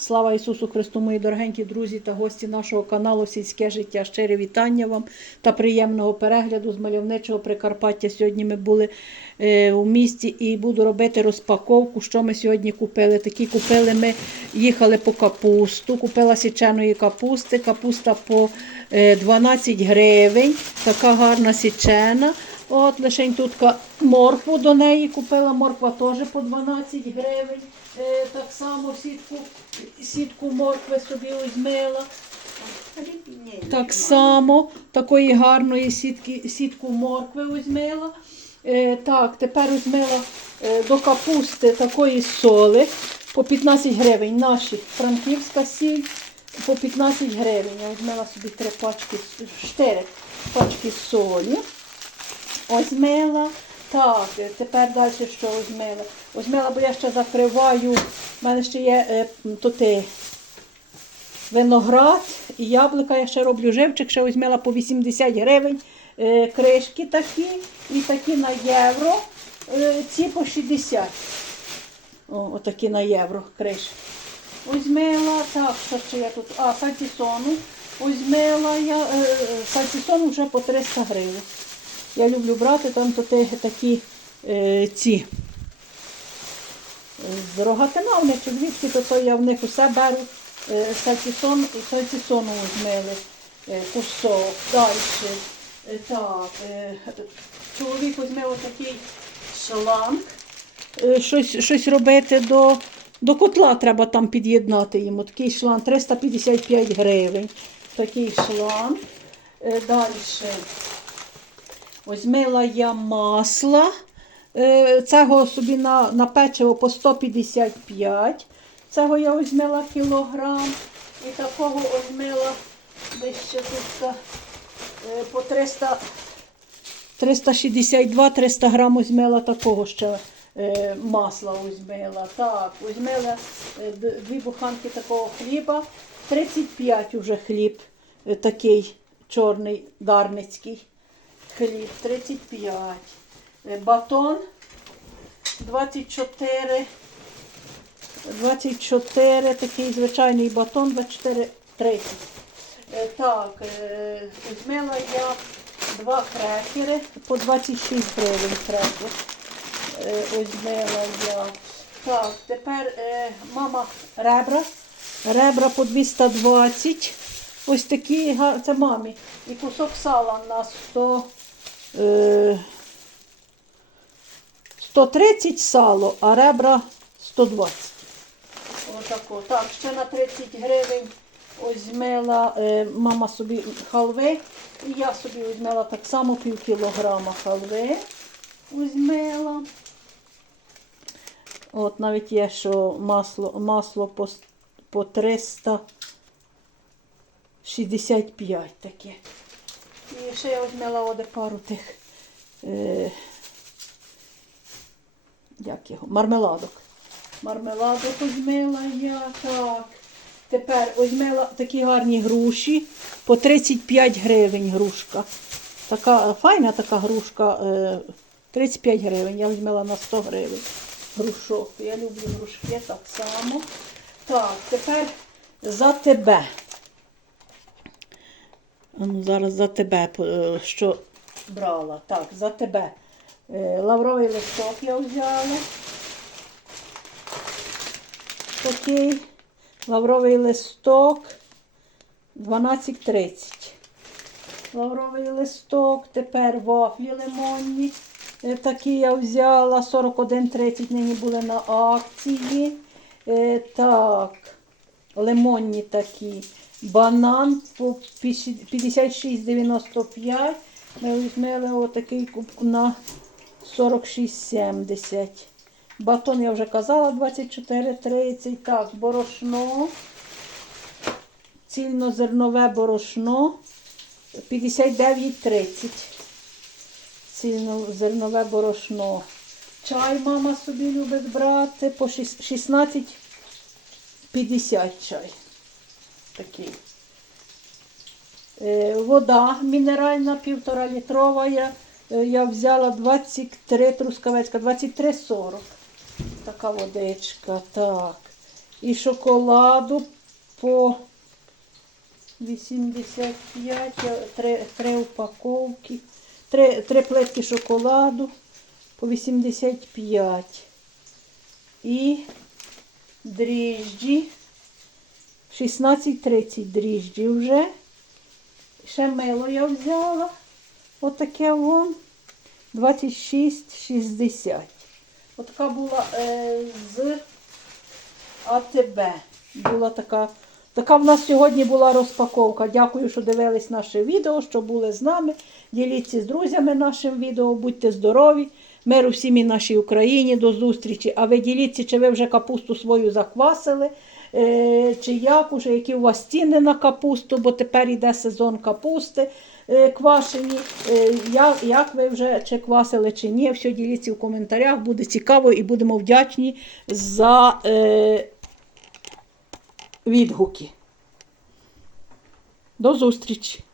Слава Ісусу Христу, мої дорогенькі друзі та гості нашого каналу Сільське життя. Щире вітання вам та приємного перегляду з мальовничого Прикарпаття. Сьогодні ми були е, у місті і буду робити розпаковку, що ми сьогодні купили. Такі купили ми, їхали по капусту, купила січеної капусти, капуста по е, 12 гривень, така гарна січена. От лишень тут моркву до неї купила, морква теж по 12 гривень. Е, так само сітку, сітку моркви собі візьмила. Так само такої гарної сітки, сітку моркви візьмила. Е, так, тепер візьмила е, до капусти такої соли по 15 гривень. Наші франківська сіль по 15 гривень. Я візьмела собі три пачки, с- чотири пачки солі. Озьмила. Так, е, тепер далі що озьмила? Озьмила, бо я ще закриваю. У мене ще є е, тут е, виноград і яблука. Я ще роблю живчик, ще озьмила по 80 гривень. Е, кришки такі і такі на євро. Е, ці по 60. О, отакі на євро кришки. Озьмила, так, що ще я тут? А, сальтісону. Озьмила я, е, сальтісону вже по 300 гривень. Я люблю брати там то такі е, ці з рогатина в них чи то, то я в них усе беру. Е, сальтісону візьмели е, кусок. Далі. Е, так, е, чоловік візьме отакий шланг. Щось, щось робити до, до котла треба там під'єднати йому. Такий шланг 355 гривень. Такий шланг. Далі. Озьмила я масла. Е, Цього собі на, на печиво по 155. Цього я озьмила кілограм. І такого озьмила десь тут е, по 300, 362-300 грам озьмила такого ще е, масла озьмила. Так, озьмила дві буханки такого хліба. 35 уже хліб такий чорний дарницький хліб 35, Е, батон 24, 24, такий звичайний батон 24, 30. Е, Так, е, візьмела я два крекери по 26 гривень крекер. Візьмела я. Так, тепер мама ребра. Ребра по 220. Ось такі, це мамі. І кусок сала на 100, е, 130 сало, а ребра 120. Отако. Так, ще на 30 гривень озьмела е, мама собі халви. І я собі візьмела так само пів кілограма халви. Візьмела. От навіть є, що масло, масло по, по 365 таке. І ще я візьмела оде пару тих, е, як його, мармеладок. Мармеладок візьмела я, так. Тепер візьмела такі гарні груші по 35 гривень грушка. Така файна така грушка, е, 35 гривень. Я візьмела на 100 гривень грушок. Я люблю грушки так само. Так, тепер за тебе. А Ну, зараз за тебе, е, що брала. Так, за тебе. Е, Лавровий листок я взяла. Такий лавровий листок 12,30. Лавровий листок, тепер вафлі лимонні. Е, Такі я взяла 41,30, нині були на акції. Так, лимонні такі. Банан по 56,95. Ми візьмели отакий кубку на 46,70. Батон, я вже казала, 24,30. Так, борошно. Цільнозернове борошно 59,30. Цільнозернове борошно. Чай мама собі любить брати по 16. 50 чай. Такий. Е, вода мінеральна, півтора літрова. Я, е, взяла 23 трускавецька, 23,40. Така водичка. Так. І шоколаду по 85, 3 три упаковки, три, три плитки шоколаду по 85. І дріжджі 16-30 дріжджі вже. Ще мило я взяла. Отаке вон. 26,60. Отака була е, з АТБ. Була така. Така в нас сьогодні була розпаковка. Дякую, що дивились наше відео, що були з нами. Діліться з друзями нашим відео, будьте здорові. Миру всім і нашій Україні. До зустрічі. А ви діліться, чи ви вже капусту свою заквасили, е, чи як уже, які у вас ціни на капусту, бо тепер йде сезон капусти е, квашені. Е, як, ви вже чи квасили, чи ні, все діліться в коментарях. Буде цікаво і будемо вдячні за відгуки. До зустрічі!